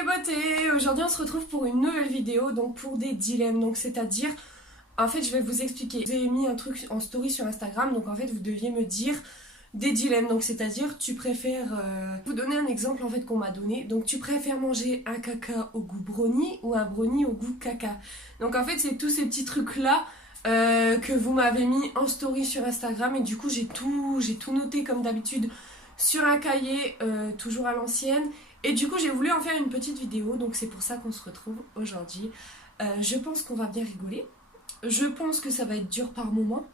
mes beautés, aujourd'hui on se retrouve pour une nouvelle vidéo, donc pour des dilemmes, donc c'est-à-dire, en fait je vais vous expliquer. J'ai mis un truc en story sur Instagram, donc en fait vous deviez me dire des dilemmes, donc c'est-à-dire tu préfères, vous donner un exemple en fait qu'on m'a donné, donc tu préfères manger un caca au goût brownie ou un brownie au goût caca. Donc en fait c'est tous ces petits trucs là que vous m'avez mis en story sur Instagram et du coup j'ai tout noté comme d'habitude sur un cahier, toujours à l'ancienne. Et du coup j'ai voulu en faire une petite vidéo, donc c'est pour ça qu'on se retrouve aujourd'hui. Je pense qu'on va bien rigoler. Je pense que ça va être dur par moment.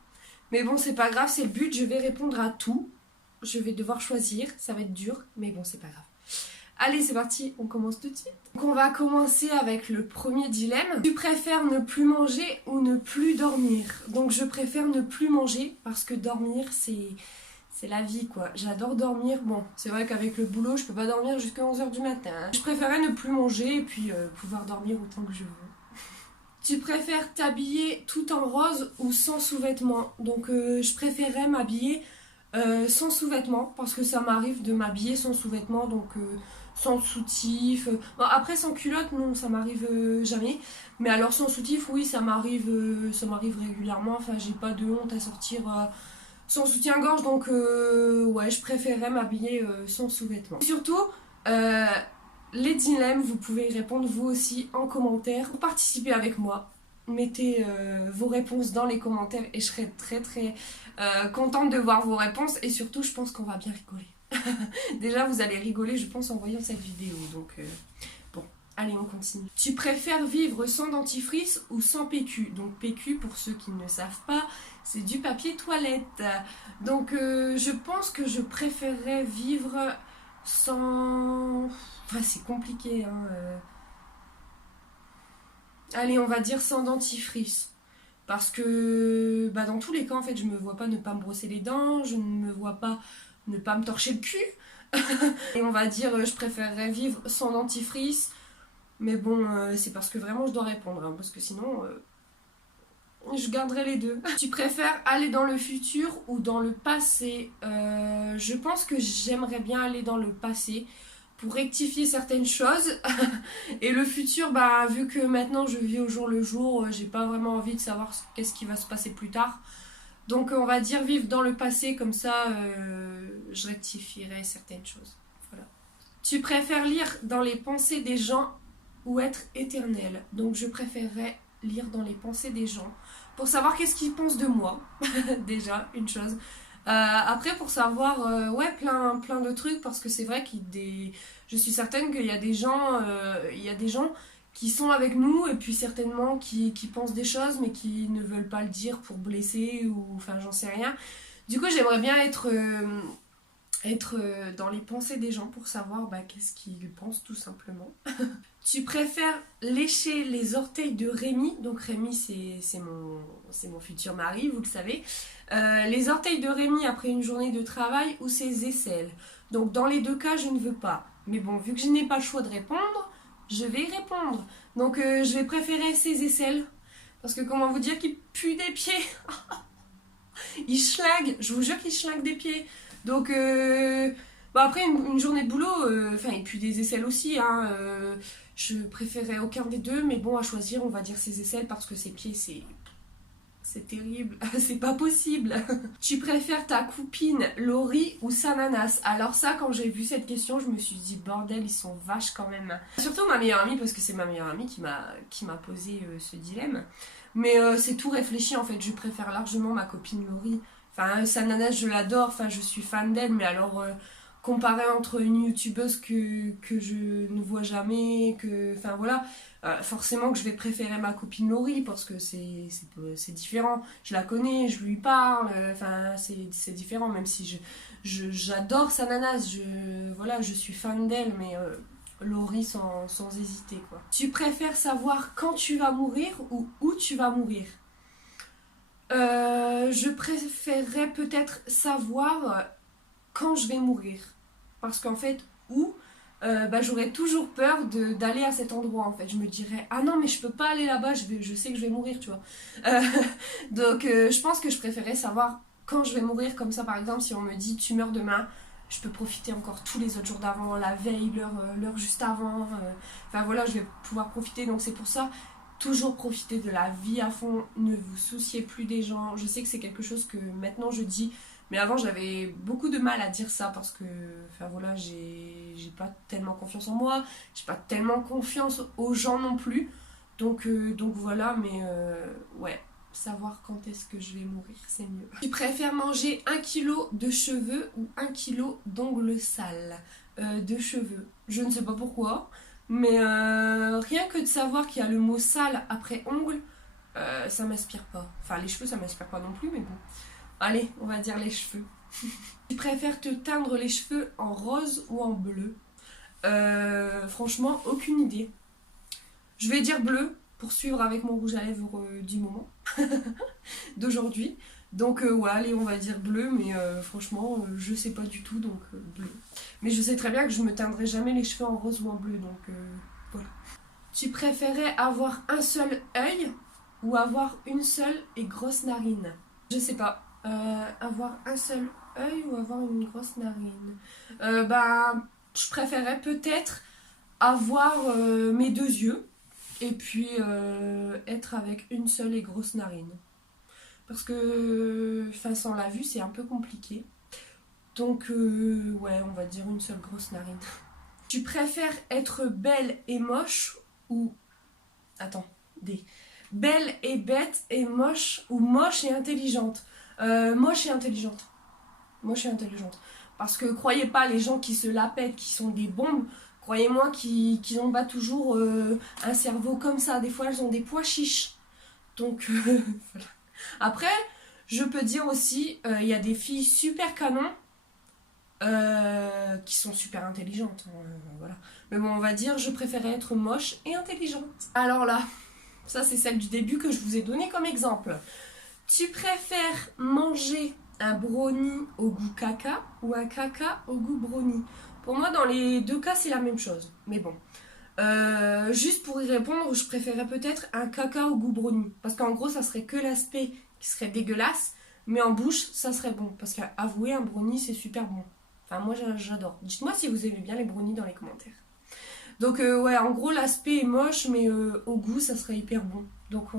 Mais bon c'est pas grave, c'est le but, je vais répondre à tout. Je vais devoir choisir, ça va être dur, mais bon c'est pas grave. Allez c'est parti, on commence tout de suite. Donc on va commencer avec le premier dilemme. Tu préfères ne plus manger ou ne plus dormir? Donc je préfère ne plus manger parce que dormir c'est la vie quoi, j'adore dormir. Bon, c'est vrai qu'avec le boulot, je peux pas dormir jusqu'à 11h du matin. Je préférais ne plus manger et puis pouvoir dormir autant que je veux. Tu préfères t'habiller tout en rose ou sans sous-vêtements? Donc je préférerais m'habiller sans sous-vêtements parce que ça m'arrive de m'habiller sans sous-vêtements, donc sans soutif. Bon, après sans culotte, non, ça m'arrive jamais. Mais alors sans soutif, oui, ça m'arrive régulièrement. Enfin, j'ai pas de honte à sortir sans soutien-gorge, donc ouais, je préférerais m'habiller sans sous-vêtements. Surtout, les dilemmes, vous pouvez y répondre vous aussi en commentaire. Pour participer avec moi, mettez vos réponses dans les commentaires et je serai très contente de voir vos réponses. Et surtout, je pense qu'on va bien rigoler. Déjà, vous allez rigoler, je pense, en voyant cette vidéo. Donc, bon, allez, on continue. Tu préfères vivre sans dentifrice ou sans PQ? Donc, PQ, pour ceux qui ne savent pas, c'est du papier toilette. Donc, je pense que je préférerais vivre sans... Enfin, c'est compliqué, hein. Allez, on va dire sans dentifrice. Parce que bah, dans tous les cas, en fait, je me vois pas ne pas me brosser les dents, je ne me vois pas ne pas me torcher le cul. Et on va dire, je préférerais vivre sans dentifrice. Mais bon, c'est parce que vraiment je dois répondre, hein, parce que sinon, je garderai les deux. Tu préfères aller dans le futur ou dans le passé? Je pense que j'aimerais bien aller dans le passé pour rectifier certaines choses. Et le futur, bah, vu que maintenant je vis au jour le jour, j'ai pas vraiment envie de savoir qu'est-ce qui va se passer plus tard. Donc on va dire vivre dans le passé, comme ça je rectifierai certaines choses. Voilà. Tu préfères lire dans les pensées des gens ou être éternel? Donc je préférerais lire dans les pensées des gens pour savoir qu'est-ce qu'ils pensent de moi. Déjà, une chose. Après pour savoir ouais plein de trucs, parce que c'est vrai je suis certaine qu'il y a des gens qui sont avec nous et puis certainement qui pensent des choses mais qui ne veulent pas le dire pour blesser ou enfin j'en sais rien. Du coup j'aimerais bien être dans les pensées des gens pour savoir qu'est-ce qu'ils pensent tout simplement. Tu préfères lécher les orteils de Rémi? Donc Rémi c'est mon futur mari, vous le savez. Les orteils de Rémi après une journée de travail ou ses aisselles? Donc dans les deux cas je ne veux pas. Mais bon, vu que je n'ai pas le choix de répondre, je vais y répondre. Donc je vais préférer ses aisselles. Parce que comment vous dire qu'il pue des pieds? Il schlingue, je vous jure qu'il schlingue des pieds. Donc bon, après une journée de boulot, enfin il pue des aisselles aussi, hein, je préférais aucun des deux, mais bon à choisir on va dire ses aisselles parce que ses pieds c'est terrible, c'est pas possible. Tu préfères ta copine Laurie ou Sananas? Alors ça, quand j'ai vu cette question, je me suis dit bordel, ils sont vaches quand même. Surtout ma meilleure amie, parce que c'est ma meilleure amie qui m'a posé ce dilemme. Mais c'est tout réfléchi en fait, je préfère largement ma copine Laurie. Enfin, Sananas, je l'adore, enfin je suis fan d'elle, mais alors comparé entre une youtubeuse que je ne vois jamais, enfin voilà, forcément que je vais préférer ma copine Laurie parce que c'est différent. Je la connais, je lui parle, enfin c'est différent, même si j'adore Sananas, voilà, je suis fan d'elle, mais Laurie sans hésiter quoi. Tu préfères savoir quand tu vas mourir ou où tu vas mourir? Je préférerais peut-être savoir quand je vais mourir. Parce qu'en fait, j'aurais toujours peur d'aller à cet endroit en fait. Je me dirais, ah non mais je peux pas aller là-bas, je sais que je vais mourir, tu vois. Donc je pense que je préférais savoir quand je vais mourir, comme ça par exemple si on me dit tu meurs demain, je peux profiter encore tous les autres jours d'avant, la veille, l'heure juste avant. Enfin voilà, je vais pouvoir profiter. Donc c'est pour ça, toujours profiter de la vie à fond. Ne vous souciez plus des gens. Je sais que c'est quelque chose que maintenant je dis. Mais avant j'avais beaucoup de mal à dire ça parce que enfin voilà, j'ai pas tellement confiance en moi, j'ai pas tellement confiance aux gens non plus. Donc voilà, mais ouais, savoir quand est-ce que je vais mourir, c'est mieux. Tu préfères manger 1 kilo de cheveux ou 1 kilo d'ongles sales de cheveux? Je ne sais pas pourquoi, mais rien que de savoir qu'il y a le mot sale après ongle, ça m'inspire pas. Enfin les cheveux ça m'inspire pas non plus, mais bon. Allez, on va dire les cheveux. Tu préfères te teindre les cheveux en rose ou en bleu? Franchement, aucune idée. Je vais dire bleu pour suivre avec mon rouge à lèvres du moment, d'aujourd'hui. Donc ouais, allez, on va dire bleu, mais franchement, je sais pas du tout, donc bleu. Mais je sais très bien que je me teindrai jamais les cheveux en rose ou en bleu, donc voilà. Tu préférais avoir un seul œil ou avoir une seule et grosse narine? Je sais pas. Avoir un seul œil ou avoir une grosse narine? Je préférerais peut-être avoir mes 2 yeux et puis être avec une seule et grosse narine. Parce que sans la vue, c'est un peu compliqué. Donc, ouais, on va dire une seule grosse narine. Tu préfères être belle et moche ou... Attends, belle et bête et moche ou moche et intelligente? Moche et intelligente. Moche et intelligente. Parce que croyez pas, les gens qui se la pètent, qui sont des bombes, croyez-moi qu'ils n'ont pas toujours un cerveau comme ça. Des fois, elles ont des pois chiches. Donc, voilà. Après, je peux dire aussi, il y a des filles super canons qui sont super intelligentes. Voilà. Mais bon, on va dire, je préférais être moche et intelligente. Alors là, ça c'est celle du début que je vous ai donnée comme exemple. Tu préfères manger un brownie au goût caca ou un caca au goût brownie? Pour moi, dans les 2 cas, c'est la même chose. Mais bon. Juste pour y répondre, je préférerais peut-être un caca au goût brownie. Parce qu'en gros, ça serait que l'aspect qui serait dégueulasse. Mais en bouche, ça serait bon. Parce qu'avouez, un brownie, c'est super bon. Enfin, moi, j'adore. Dites-moi si vous aimez bien les brownies dans les commentaires. Donc, ouais, en gros, l'aspect est moche, mais au goût, ça serait hyper bon. Donc,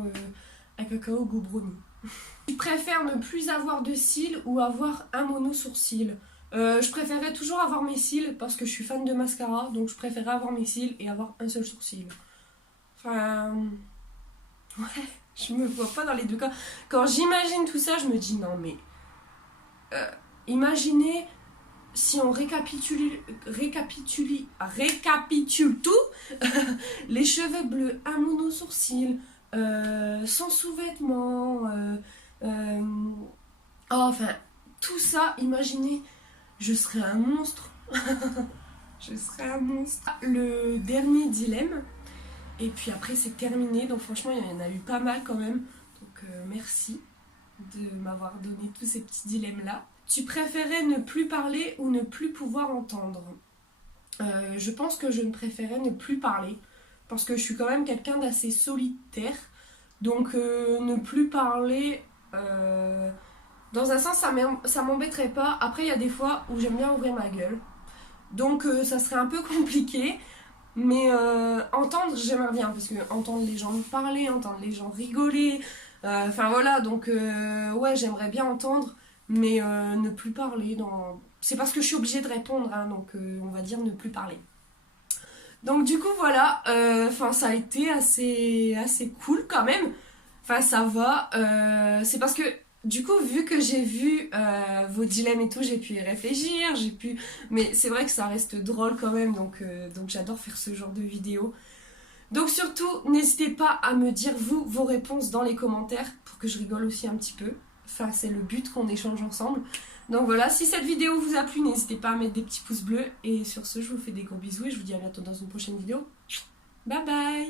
un caca au goût brownie. Tu préfères ne plus avoir de cils ou avoir un mono sourcil? Je préférerais toujours avoir mes cils parce que je suis fan de mascara, donc je préférerais avoir mes cils et avoir un seul sourcil. Enfin... Ouais, je me vois pas dans les 2 cas. Quand j'imagine tout ça, je me dis non mais... imaginez si on récapitule tout, les cheveux bleus, un mono sourcil, sans sous-vêtements, enfin tout ça, imaginez, je serais un monstre. Je serais un monstre. Le dernier dilemme, et puis après c'est terminé, donc franchement il y en a eu pas mal quand même, donc merci de m'avoir donné tous ces petits dilemmes là. Tu préférais ne plus parler ou ne plus pouvoir entendre? Je pense que je ne préférais ne plus parler, parce que je suis quand même quelqu'un d'assez solitaire, donc ne plus parler, dans un sens ça m'embêterait pas. Après il y a des fois où j'aime bien ouvrir ma gueule, donc ça serait un peu compliqué, mais entendre j'aimerais bien, parce que entendre les gens parler, entendre les gens rigoler, enfin voilà, donc ouais j'aimerais bien entendre, mais ne plus parler, c'est parce que je suis obligée de répondre, hein, donc on va dire ne plus parler. Donc du coup voilà, ça a été assez cool quand même, enfin ça va, c'est parce que du coup vu que j'ai vu vos dilemmes et tout, j'ai pu y réfléchir, mais c'est vrai que ça reste drôle quand même, donc j'adore faire ce genre de vidéo. Donc surtout, n'hésitez pas à me dire vous vos réponses dans les commentaires pour que je rigole aussi un petit peu. Enfin, c'est le but qu'on échange ensemble. Donc voilà, si cette vidéo vous a plu, n'hésitez pas à mettre des petits pouces bleus. Et sur ce, je vous fais des gros bisous et je vous dis à bientôt dans une prochaine vidéo. Bye bye!